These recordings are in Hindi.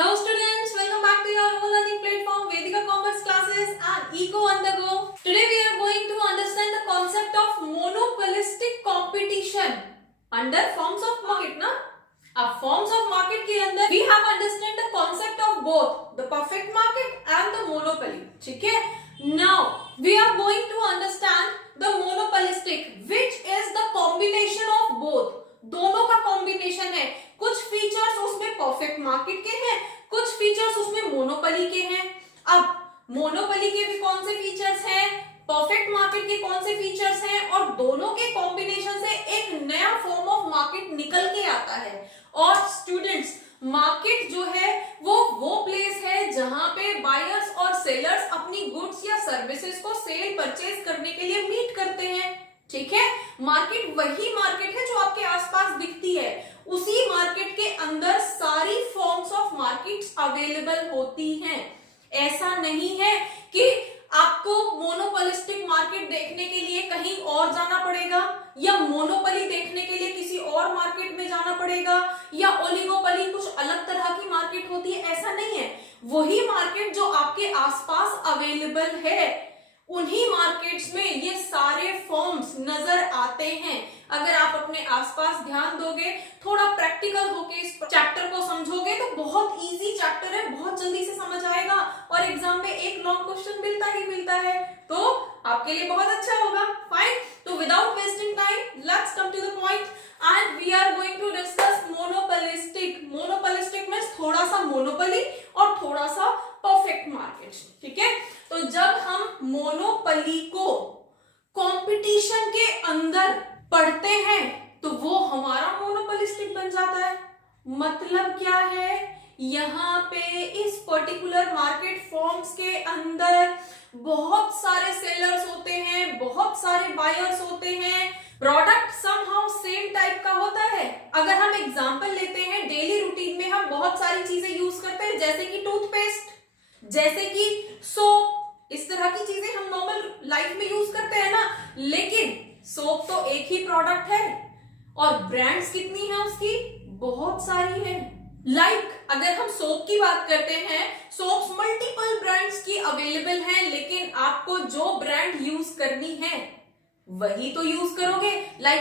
Hello students, welcome back to your own learning platform Vedika Commerce classes and Eco on the go. Today we are going to understand the concept of monopolistic competition under forms of market ना. अब forms of market के अंदर we have understand the concept of both the perfect market and the monopoly. ठीक है? Now we are going to understand the monopolistic, which is the combination of both. दोनों का कॉम्बिनेशन है. कुछ फीचर्स उसमें परफेक्ट मार्केट के हैं, कुछ फीचर्स उसमें मोनोपोली के हैं. अब मोनोपोली के भी कौन से फीचर्स हैं, परफेक्ट मार्केट के कौन से फीचर्स हैं, और दोनों के कॉम्बिनेशन से एक नया फॉर्म ऑफ मार्केट निकल के आता है. और स्टूडेंट्स, मार्केट जो है वो प्लेस है जहां पे बायर्स और सेलर्स अपनी गुड्स या सर्विसेज को सेल परचेज करने के लिए मीट करते हैं. ठीक है, मार्केट वही मार्केट है जो आपके आसपास दिखती है. उसी मार्केट के अंदर सारी फॉर्म्स ऑफ मार्केट्स अवेलेबल होती हैं. ऐसा नहीं है कि आपको मोनोपोलिस्टिक मार्केट देखने के लिए कहीं और जाना पड़ेगा, या मोनोपोली देखने के लिए किसी और मार्केट में जाना पड़ेगा, या ओलिगोपोली कुछ अलग तरह की मार्केट होती है. ऐसा नहीं है. वही मार्केट जो आपके आसपास अवेलेबल है, उन्हीं मार्केट्स में ये सारे फॉर्म्स नजर आते हैं. अगर आप अपने आसपास ध्यान दोगे, थोड़ा प्रैक्टिकल होके इस चैप्टर को समझोगे तो बहुत इजी चैप्टर है, बहुत जल्दी से समझ आएगा और एग्जाम में एक लॉन्ग क्वेश्चन मिलता ही मिलता है, तो आपके लिए बहुत अच्छा होगा. फाइन, तो without wasting time let's come to the point and we are going to discuss monopolistic. Monopolistic में थोड़ा सा मोनोपोली और थोड़ा सा परफेक्ट मार्केट. ठीक है, तो जब हम मोनोपोली को कंपटीशन के अंदर पढ़ते हैं तो वो हमारा मोनोपोलिस्टिक बन जाता है. मतलब क्या है, यहाँ पे इस पर्टिकुलर मार्केट फॉर्म्स के अंदर बहुत सारे सेलर्स होते हैं, बहुत सारे बायर्स होते हैं. प्रोडक्ट समहाउ सेम टाइप का होता है. अगर हम एग्जांपल लेते हैं, डेली रूटीन में हम बहुत सारी चीजें यूज करते हैं, जैसे कि टूथपेस्ट, जैसे कि सोप, इस तरह की चीजें हम नॉर्मल लाइफ में यूज करते हैं ना. लेकिन सोप तो एक ही प्रोडक्ट है और ब्रांड्स कितनी है उसकी, बहुत सारी है. अगर हम सोप की बात करते हैं, सोप्स मल्टीपल ब्रांड्स की अवेलेबल हैं, लेकिन आपको जो ब्रांड यूज करनी है वही तो यूज करोगे.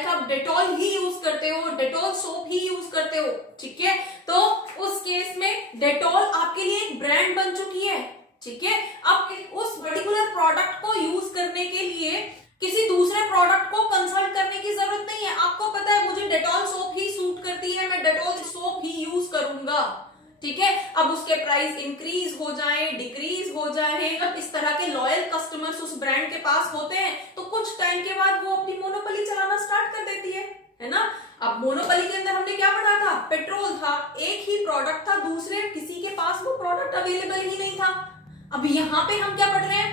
आप डेटॉल ही यूज करते हो, डेटॉल सोप ही यूज करते हो. ठीक है, तो उस केस में डेटॉल आपके लिए एक ब्रांड बन चुकी है. ठीक है, अब उस पर्टिकुलर प्रोडक्ट को यूज करने के लिए किसी दूसरे प्रोडक्ट को कंसल्ट करने की जरूरत नहीं है. आपको पता है मुझे डेटॉल सोप ही सूट करती है, मैं डेटॉल सोप ही यूज करूंगा. ठीक है, अब उसके प्राइस इंक्रीज हो जाए, डिक्रीज हो जाए, अब इस तरह के लॉयल कस्टमर्स उस ब्रांड के पास होते हैं तो कुछ टाइम के बाद वो अपनी मोनोपोली चलाना स्टार्ट कर देती है ना. अब मोनोपोली के अंदर हमने क्या पढ़ा था, पेट्रोल था, एक ही प्रोडक्ट था, दूसरे किसी के पास वो प्रोडक्ट अवेलेबल ही नहीं था. अब यहाँ पे हम क्या पढ़ रहे हैं,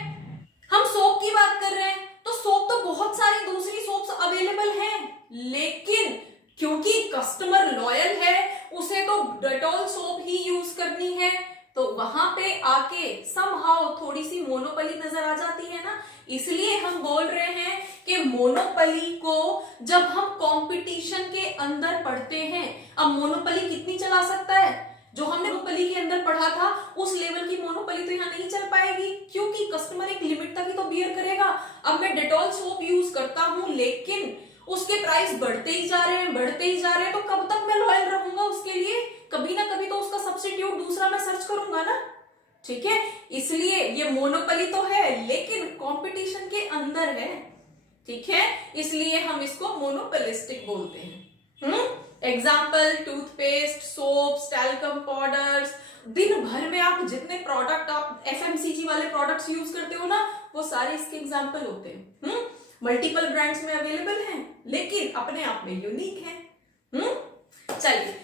हम सोप की बात कर रहे हैं, तो सोप तो बहुत सारी दूसरी सोप्स अवेलेबल हैं, लेकिन क्योंकि कस्टमर लॉयल है, उसे तो डेटॉल सोप ही यूज करनी है, तो वहां पे आके समहाउ थोड़ी सी मोनोपोली नजर आ जाती है ना. इसलिए हम बोल रहे हैं कि मोनोपोली को जब हम कंपटीशन के अंदर पढ़ते हैं, अब मोनोपोली कितनी चला सकता है, जो हमने मोनोपोली के अंदर पढ़ा था उस लेवल की मोनोपोली तो यहाँ नहीं चल पाएगी, क्योंकि कस्टमर एक लिमिट तक ही तो बियर करेगा. अब मैं डेटॉल सोप यूज करता हूं, लेकिन उसके प्राइस बढ़ते ही जा रहे हैं, तो कब तक मैं लॉयल रहूंगा उसके लिए, कभी ना कभी तो उसका सब्स्टिट्यूट दूसरा मैं सर्च करूंगा ना. ठीक है, इसलिए ये मोनोपोली तो है लेकिन कंपटीशन के अंदर है. ठीक है, इसलिए हम इसको मोनोपोलिस्टिक बोलते हैं. Example, toothpaste, soaps, talcum powders, दिन भर में आप जितने प्रोडक्ट, आप एफएमसीजी वाले प्रोडक्ट्स यूज करते हो ना, वो सारे इसके एग्जाम्पल होते हैं. मल्टीपल ब्रांड्स में अवेलेबल हैं, लेकिन अपने आप में यूनिक है. चलिए,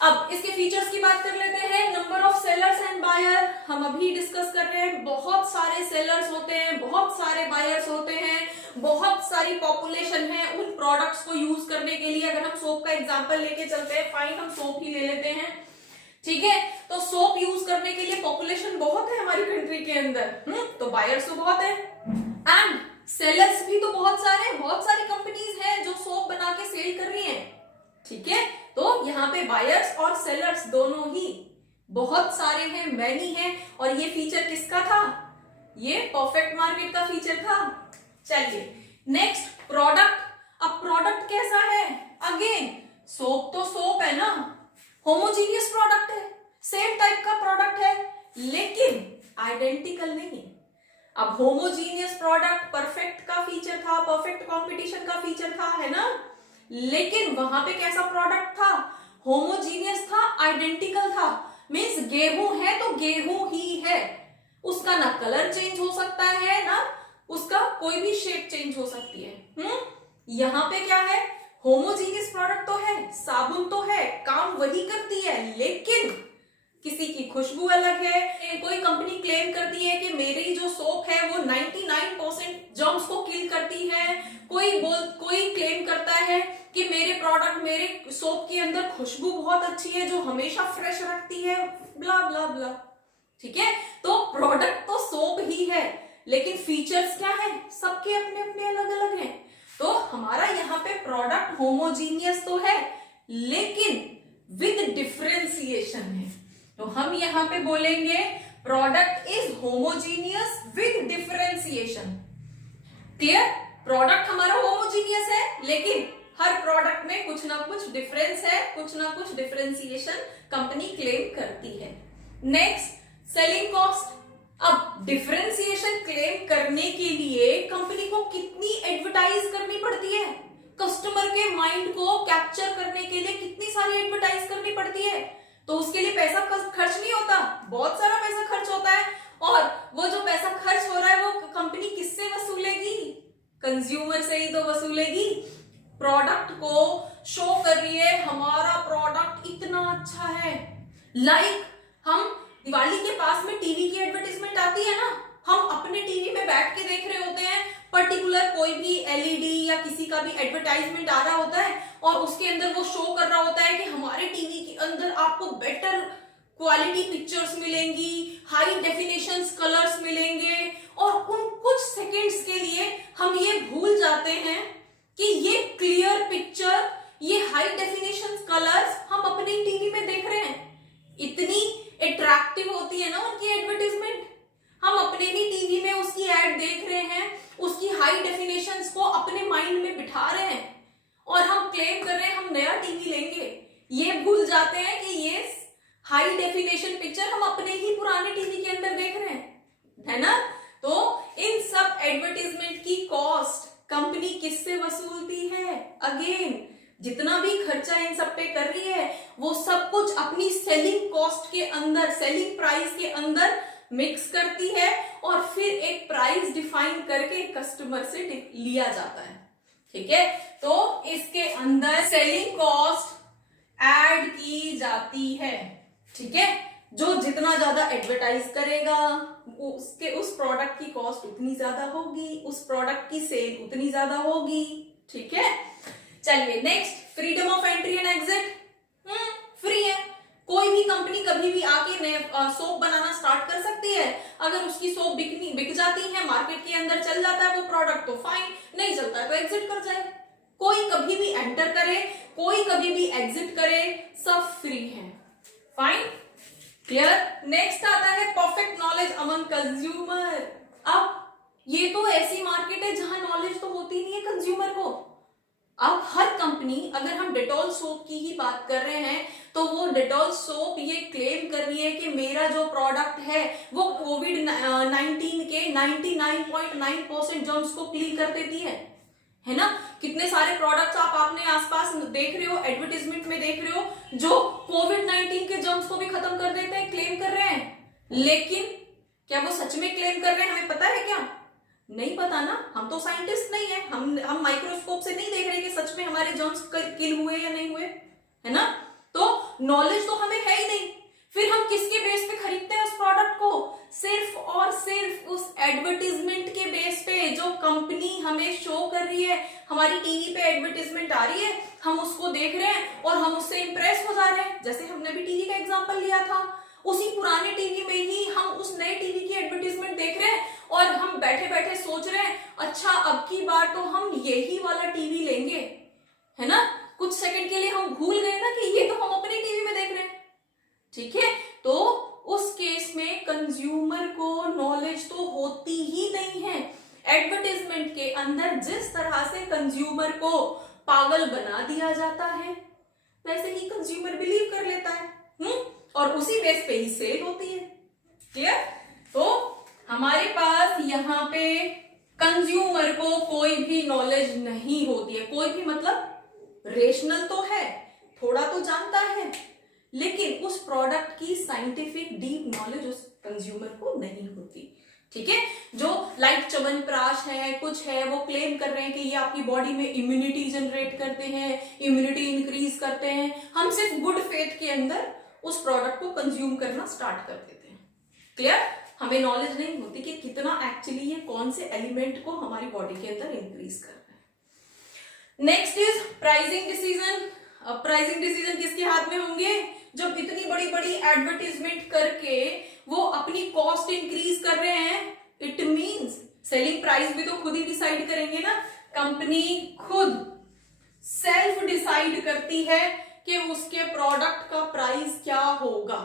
अब इसके फीचर्स की बात कर लेते हैं. Number of sellers and buyer हम अभी डिस्कस कर रहे हैं. बहुत सारे सेलर्स होते हैं, बहुत सारे बायर्स होते हैं, बहुत सारी पॉपुलेशन है उन प्रोडक्ट्स को यूज करने के लिए. अगर हम सोप का एग्जांपल लेके चलते हैं, फाइन हम सोप ही ले लेते हैं. ठीक है, तो सोप यूज करने के लिए पॉपुलेशन बहुत है हमारी कंट्री के अंदर, तो बायर्स तो बहुत है एंड सेलर्स भी तो बहुत सारी कंपनीज हैं जो सोप बना के सेल कर रही हैं. ठीक है, तो यहाँ पे बायर्स और सेलर्स दोनों ही बहुत सारे हैं, मैनी हैं, और ये फीचर किसका था? ये परफेक्ट मार्केट का फीचर था। चलिए नेक्स्ट, प्रोडक्ट। अब प्रोडक्ट कैसा है? अगेन सोप तो सोप है ना, होमोजीनियस प्रोडक्ट है, सेम टाइप का प्रोडक्ट है, लेकिन आइडेंटिकल नहीं है। अब होमोजीनियस प्रोडक्ट परफेक्ट का फीचर था, परफेक्ट कंपटीशन का फीचर था, है ना, लेकिन वहां पे कैसा प्रोडक्ट था? होमोजीनियस था, आइडेंटिकल था। मींस गेहूं है तो गेहूं ही है, उसका ना कलर चेंज हो सकता है, ना उसका कोई भी शेप चेंज हो सकती है। यहां पे क्या है? होमोजीनियस प्रोडक्ट तो है, साबुन तो है, काम वही करती है, लेकिन किसी की खुशबू अलग है। कोई कंपनी क्लेम करती है कि मेरी जो सोप है वो 99% जर्म्स को किल करती है, कोई क्लेम करता है कि मेरे प्रोडक्ट, मेरे सोप के अंदर खुशबू बहुत अच्छी है जो हमेशा फ्रेश रखती है, ब्ला ब्ला ब्ला। ठीक है, तो प्रोडक्ट तो सोप ही है, लेकिन फीचर्स क्या है? सबके अपने अपने अलग अलग हैं। तो हमारा यहाँ पे प्रोडक्ट होमोजीनियस तो है, लेकिन विद डिफरेंशिएशन है। तो हम यहाँ पे बोलेंगे product is homogeneous with differentiation. Clear? Product हमारा होमोजीनियस है, लेकिन हर प्रोडक्ट में कुछ ना कुछ डिफरेंस है, कुछ ना कुछ डिफरेंशिएशन कंपनी क्लेम करती है। Next, selling cost. अब डिफरेंशिएशन क्लेम करने के लिए कंपनी को कितनी एडवर्टाइज करनी पड़ती है? कस्टमर के माइंड को कैप्चर करने के लिए कितनी सारी एडवर्टाइज करनी पड़ती है? तो उसके लिए पैसा खर्च नहीं होता, बहुत सारा पैसा खर्च होता है। और वो जो पैसा खर्च हो रहा है वो कंपनी किससे वसूलेगी? कंज्यूमर से ही तो वसूलेगी। प्रोडक्ट को शो कर रही है, हमारा प्रोडक्ट इतना अच्छा है। लाइक हम दिवाली के पास में टीवी की एडवर्टाइजमेंट आती है ना, हम अपने टीवी में बैठ के देख रहे होते हैं, पर्टिकुलर कोई भी एलईडी या किसी का भी एडवर्टाइजमेंट आ रहा होता है, और उसके अंदर वो शो कर रहा होता है कि हमारे टीवी के अंदर आपको बेटर क्वालिटी पिक्चर्स मिलेंगी, हाई डेफिनेशन कलर्स मिलेंगे, और उन कुछ सेकंड्स के लिए हम ये भूल जाते हैं कि ये क्लियर पिक्चर, ये हाई डेफिनेशन कलर्स हम अपने टीवी में देख रहे हैं। इतनी अट्रैक्टिव होती है ना उनकी एडवर्टाइजमेंट, हम अपने ही टीवी में उसकी एड देख रहे हैं, उसकी हाई डेफिनेशंस को अपने माइंड में बिठा रहे हैं, और हम क्लेम कर रहे हैं हम नया टीवी लेंगे। ये भूल जाते हैं कि ये हाई डेफिनेशन पिक्चर हम अपने ही पुराने टीवी के अंदर देख रहे हैं, है ना। तो इन सब एडवर्टाइजमेंट की कॉस्ट कंपनी किससे वसूलती है? अगेन जितना भी खर्चा इन सब पे कर रही है वो सब कुछ अपनी सेलिंग कॉस्ट के अंदर, सेलिंग प्राइस के अंदर मिक्स करती है, और फिर एक प्राइस डिफाइन करके कस्टमर से लिया जाता है। ठीक है, तो इसके अंदर सेलिंग कॉस्ट ऐड की जाती है। ठीक है, जो जितना ज्यादा एडवर्टाइज करेगा उसके उस प्रोडक्ट की कॉस्ट उतनी ज्यादा होगी, उस प्रोडक्ट की सेल उतनी ज्यादा होगी। ठीक है, चलिए next, freedom of entry and exit. Free है, कोई भी कंपनी कभी भी आके नए सोप बनाना स्टार्ट कर सकती है। अगर उसकी सोप बिक जाती है, मार्केट के अंदर चल जाता है वो प्रोडक्ट, तो फाइन, नहीं चलता है तो एग्जिट कर जाए। कोई कभी भी एंटर करे, कोई कभी भी एग्जिट करे, सब फ्री है। Fine, clear. नेक्स्ट आता है परफेक्ट नॉलेज अमंग कंज्यूमर। अब ये तो ऐसी मार्केट है जहां नॉलेज तो होती नहीं है कंज्यूमर को। अब हर कंपनी, अगर हम डेटॉल सोप की ही बात कर रहे हैं, तो वो डेटॉल सोप ये क्लेम कर रही है कि मेरा जो प्रोडक्ट है वो कोविड-19 के 99.9% जर्म्स को क्लीन कर देती है ना। कितने सारे प्रोडक्ट्स आप अपने आसपास देख रहे हो, एडवर्टाइजमेंट में देख रहे हो, जो कोविड-19 के जर्म्स को भी खत्म कर देते हैं, क्लेम कर रहे हैं। लेकिन क्या वो सच में क्लेम कर रहे हैं, हमें पता है क्या? नहीं पता ना, हम तो साइंटिस्ट नहीं है, हम माइक्रोस्कोप से नहीं देख रहे कि सच में हमारे जर्म्स किल हुए या नहीं हुए, है ना। तो नॉलेज तो हमें है ही नहीं, फिर हम किसके बेस पे खरीदते हैं उस प्रोडक्ट को? सिर्फ और सिर्फ उस एडवर्टीजमेंट के बेस पे जो कंपनी हमें शो कर रही है। हमारी टीवी पे एडवर्टीजमेंट आ रही है, हम उसको देख रहे हैं और हम उससे इंप्रेस हो जा रहे हैं। जैसे हमने भी टीवी का एग्जांपल लिया था, उसी पुराने टीवी में ही हम उस नए टीवी की एडवर्टीजमेंट देख रहे हैं और हम बैठे बैठे सोच रहे हैं अच्छा अब की बार तो हम यही वाला टीवी लेंगे, है ना। कुछ सेकंड के लिए हम भूल गए ना कि ये तो हम अपनी टीवी में देख रहे हैं। ठीक है, तो अंदर जिस तरह से कंज्यूमर को पागल बना दिया जाता है वैसे ही कंज्यूमर बिलीव कर लेता है, और उसी बेस पे ही सेल होती है। क्लियर? तो हमारे पास यहाँ पे कंज्यूमर को कोई भी नॉलेज नहीं होती है, कोई भी मतलब रेशनल तो है, थोड़ा तो जानता है, लेकिन उस प्रोडक्ट की साइंटिफिक डीप नॉलेज उस कंज्यूमर को नहीं होती। ठीक है? जो लाइक च्यवनप्राश है, कुछ है, वो क्लेम कर रहे हैं कि ये आपकी बॉडी में इम्यूनिटी जनरेट करते हैं, इम्यूनिटी इंक्रीज करते हैं, हम सिर्फ गुड फेथ के अंदर उस प्रोडक्ट को कंज्यूम करना स्टार्ट कर देते हैं। क्लियर? हमें नॉलेज नहीं होती कि कितना एक्चुअली ये कौन से एलिमेंट को हमारी बॉडी के अंदर इंक्रीज कर रहा है। Next is pricing decision. अब प्राइसिंग डिसीजन किसके हाथ में होंगे? जब इतनी बड़ी बड़ी एडवर्टीजमेंट करके वो अपनी कॉस्ट इंक्रीज कर रहे हैं, इट मींस सेलिंग प्राइस भी तो खुद ही डिसाइड करेंगे ना। कंपनी खुद सेल्फ डिसाइड करती है कि उसके प्रोडक्ट का प्राइस क्या होगा।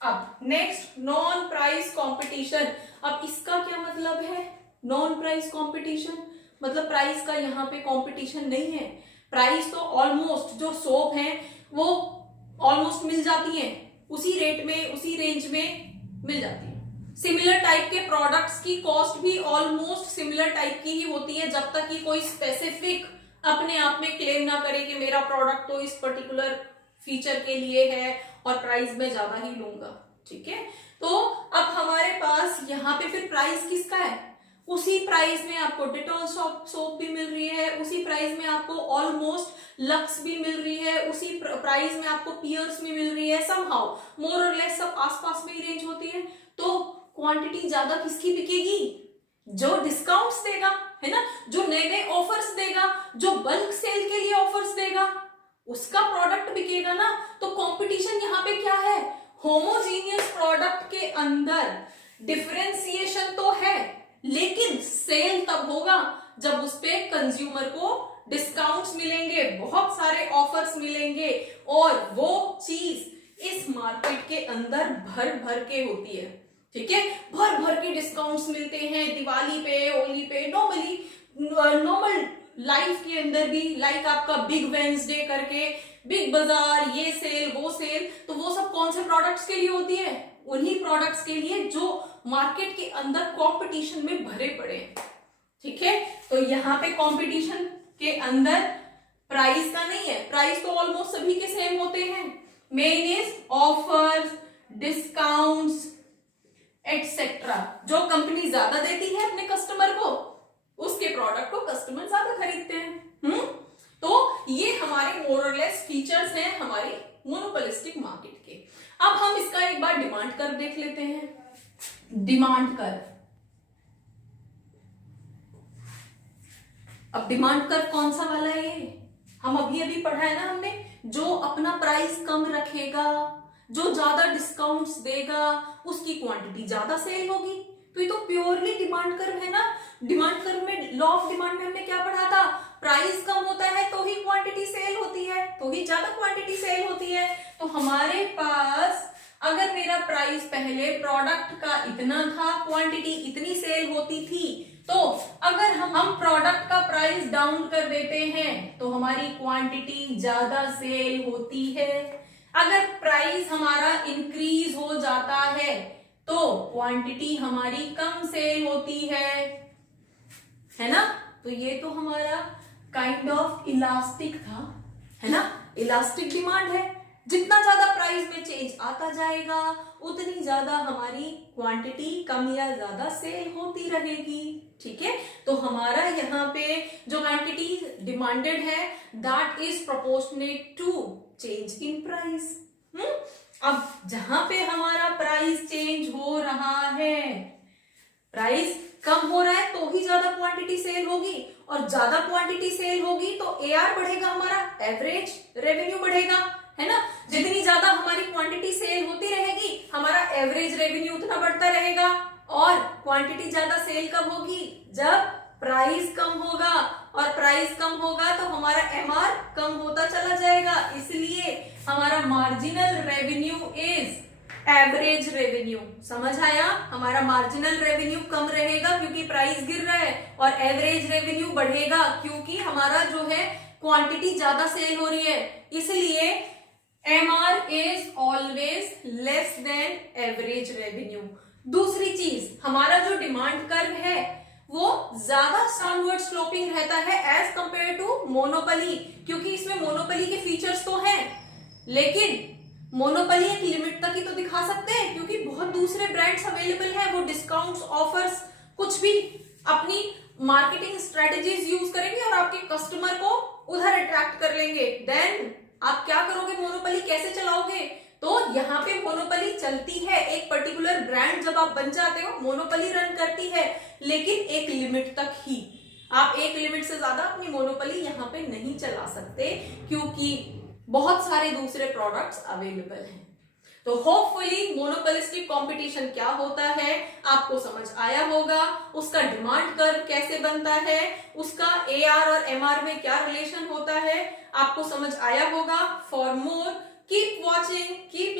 अब नेक्स्ट, नॉन प्राइस कंपटीशन। अब इसका क्या मतलब है? नॉन प्राइस कंपटीशन मतलब प्राइस का यहाँ पे कंपटीशन नहीं है। प्राइस तो ऑलमोस्ट जो सोप है वो ऑलमोस्ट मिल जाती है, उसी रेट में, उसी रेंज में मिल जाती है। सिमिलर टाइप के प्रोडक्ट्स की कॉस्ट भी ऑलमोस्ट सिमिलर टाइप की ही होती है, जब तक कि कोई स्पेसिफिक अपने आप में क्लेम ना करे कि मेरा प्रोडक्ट तो इस पर्टिकुलर फीचर के लिए है और प्राइस में ज्यादा ही लूंगा। ठीक है? तो अब हमारे पास यहाँ पे फिर प्राइस किसका है? उसी प्राइस में आपको डेटॉल सोप भी मिल रही है, उसी प्राइस में आपको ऑलमोस्ट लक्स भी मिल रही है, उसी प्राइस में आपको पियर्स भी मिल रही है। समहाउ मोर और लेस सब आसपास में ही रेंज होती है। तो क्वांटिटी ज्यादा किसकी बिकेगी? जो डिस्काउंट्स देगा, है ना, जो नए नए ऑफर्स देगा, जो बल्क सेल के लिए ऑफर्स देगा, उसका प्रोडक्ट बिकेगा ना। तो कंपटीशन यहाँ पे क्या है? होमोजीनियस प्रोडक्ट के अंदर डिफरेंशिएशन तो है, लेकिन सेल तब होगा जब उस पे कंज्यूमर को डिस्काउंट्स मिलेंगे, बहुत सारे ऑफर्स मिलेंगे, और वो चीज इस मार्केट के अंदर भर भर के होती है। ठीक है? भर भर के डिस्काउंट्स मिलते हैं दिवाली पे, होली पे, नॉर्मल लाइफ के अंदर भी, लाइक आपका बिग वेंसडे करके, बिग बाजार, ये सेल, वो सेल। तो वो सब कौन से प्रोडक्ट्स के लिए होती है? उन्हीं प्रोडक्ट्स के लिए जो मार्केट के अंदर कंपटीशन में भरे पड़े हैं। ठीक है? तो यहाँ पे कंपटीशन के अंदर प्राइस का नहीं है, प्राइस तो ऑलमोस्ट सभी के सेम होते हैं। Main is offers, discounts etcetera. जो कंपनी ज्यादा देती है अपने कस्टमर को, उसके प्रोडक्ट को कस्टमर ज्यादा खरीदते हैं। तो ये हमारे मोरलेस फीचर्स हैं हमारे मोनोपोलिस्टिक मार्केट के। अब हम इसका एक बार डिमांड कर्व देख लेते हैं। डिमांड कर्व, अब डिमांड कर्व कौन सा वाला है? ये हम अभी पढ़ा है ना हमने, जो अपना प्राइस कम रखेगा, जो ज्यादा डिस्काउंट्स देगा, उसकी क्वांटिटी ज्यादा सेल होगी। तो ये तो प्योरली डिमांड कर्व है ना। डिमांड कर्व में, लॉ ऑफ डिमांड में हमने क्या पढ़ा था? प्राइस कम होता है तो ही क्वांटिटी सेल होती है, तो ही ज्यादा क्वांटिटी सेल होती है। तो हमारे पास अगर मेरा प्राइस पहले प्रोडक्ट का इतना था, क्वांटिटी इतनी सेल होती थी, तो अगर हम प्रोडक्ट का प्राइस डाउन कर देते हैं तो हमारी क्वांटिटी ज्यादा सेल होती है। अगर प्राइस हमारा इंक्रीज हो जाता है तो क्वांटिटी हमारी कम सेल होती है ना। तो ये तो हमारा काइंड ऑफ इलास्टिक था, है ना, इलास्टिक डिमांड है। जितना ज्यादा प्राइस में चेंज आता जाएगा उतनी ज्यादा हमारी क्वांटिटी कम या ज्यादा सेल होती रहेगी। ठीक है? तो हमारा यहाँ पे जो क्वांटिटी डिमांडेड है that is proportionate to change in price. अब जहां पे हमारा प्राइस चेंज हो रहा है, प्राइस कम हो रहा है तो ही ज्यादा क्वांटिटी सेल होगी, और ज्यादा क्वांटिटी सेल होगी तो एआर बढ़ेगा, हमारा एवरेज रेवेन्यू बढ़ेगा, है ना। जितनी ज्यादा हमारी क्वांटिटी सेल होती रहेगी हमारा एवरेज रेवेन्यू उतना बढ़ता रहेगा। और क्वांटिटी ज्यादा सेल कब होगी? जब प्राइस कम होगा, और प्राइस कम होगा तो हमारा एमआर कम होता चला जाएगा। इसलिए हमारा marginal revenue is average revenue, समझ आया? हमारा मार्जिनल रेवेन्यू कम रहेगा क्योंकि प्राइस गिर रहा है, और एवरेज रेवेन्यू बढ़ेगा क्योंकि हमारा जो है क्वांटिटी ज्यादा सेल हो रही है। इसलिए MR is always less than average revenue. दूसरी चीज, हमारा जो डिमांड कर्व है वो ज्यादा डाउनवर्ड स्लोपिंग रहता है एज कंपेयर टू मोनोपोली, क्योंकि इसमें मोनोपोली के फीचर्स तो हैं, लेकिन मोनोपोली एक लिमिट तक ही तो दिखा सकते हैं, क्योंकि बहुत दूसरे ब्रांड्स अवेलेबल हैं, वो डिस्काउंट्स, ऑफर्स, कुछ भी अपनी मार्केटिंग स्ट्रेटेजीज यूज करेंगे और आपके कस्टमर को उधर अट्रैक्ट कर लेंगे। देन आप क्या करोगे? मोनोपोली कैसे चलाओगे? तो यहाँ पे मोनोपोली चलती है, एक पर्टिकुलर ब्रांड जब आप बन जाते हो मोनोपोली रन करती है, लेकिन एक लिमिट तक ही। आप एक लिमिट से ज्यादा अपनी मोनोपोली यहाँ पे नहीं चला सकते, क्योंकि बहुत सारे दूसरे प्रोडक्ट्स अवेलेबल हैं। तो होपफुली मोनोपोलिस्टिक कंपटीशन क्या होता है आपको समझ आया होगा, उसका डिमांड कर्व कैसे बनता है, उसका एआर और एमआर में क्या रिलेशन होता है, आपको समझ आया होगा। For more keep watching, keep